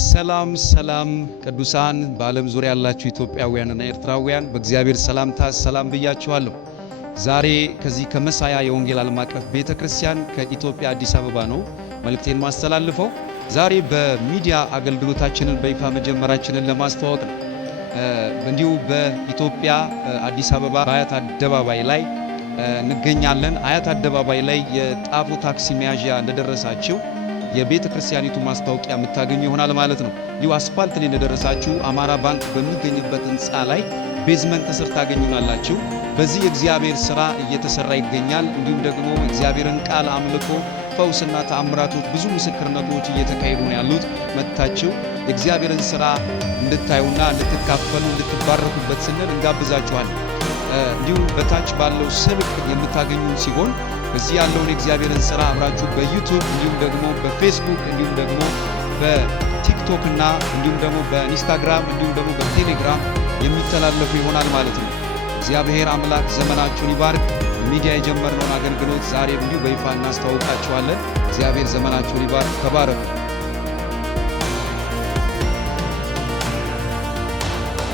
ሰላም ሰላም ቅዱሳን በዓለም ዙሪያ ያላችሁ ኢትዮጵያውያንና ኤርትራውያን በእግዚአብሔር ሰላም ብያችኋለሁ። ዛሬ ከዚህ ከመሳያ የወንጌል ዓለም አቀፍ ቤተክርስቲያን ከኢትዮጵያ አዲስ አበባ ነው መልእክቴን ማስተላልፈው። ዛሬ በሚዲያ አገልግሎታችንን በይፋ መጀመራችንን ለማስተዋወቅ ነው። እንዲሁ በኢትዮጵያ አዲስ አበባ አያት አደባባይ ላይ እንገኛለን። አያት አደባባይ ላይ የጣፎ ታክሲ መያዣ እንደደረሳችሁ የቤተ ክርስቲያኒቱ ማስታወቂያ የምታገኙ ይሆናል ማለት ነው። ይሁ አስፋልት ላይ እንደደረሳችሁ አማራ ባንክ በሚገኝበት ህንፃ ላይ ቤዝመንት ስር ታገኙናላችሁ። በዚህ የእግዚአብሔር ሥራ እየተሰራ ይገኛል። እንዲሁም ደግሞ እግዚአብሔርን ቃል አምልኮ፣ ፈውስና ተአምራቶች ብዙ ምስክርነቶች እየተካሄዱ ነው ያሉት። መጥታችሁ የእግዚአብሔርን ሥራ እንድታዩና እንድትካፈሉ እንድትባረኩበት ስንል እንጋብዛችኋለን። እንዲሁም በታች ባለው ስልክ የምታገኙን ሲሆን እዚህ ያለውን የእግዚአብሔርን ሥራ አብራችሁ በዩቲዩብ እንዲሁም ደግሞ በፌስቡክ እንዲሁም ደግሞ በቲክቶክ እና እንዲሁም ደግሞ በኢንስታግራም እንዲሁም ደግሞ በቴሌግራም የሚተላለፉ ይሆናል ማለት ነው። እግዚአብሔር አምላክ ዘመናችሁን ይባርክ። ሚዲያ የጀመርነውን አገልግሎት ዛሬ እንዲሁ በይፋ እናስተዋውቃችኋለን። እግዚአብሔር ዘመናችሁን ይባርክ። ተባረኩ።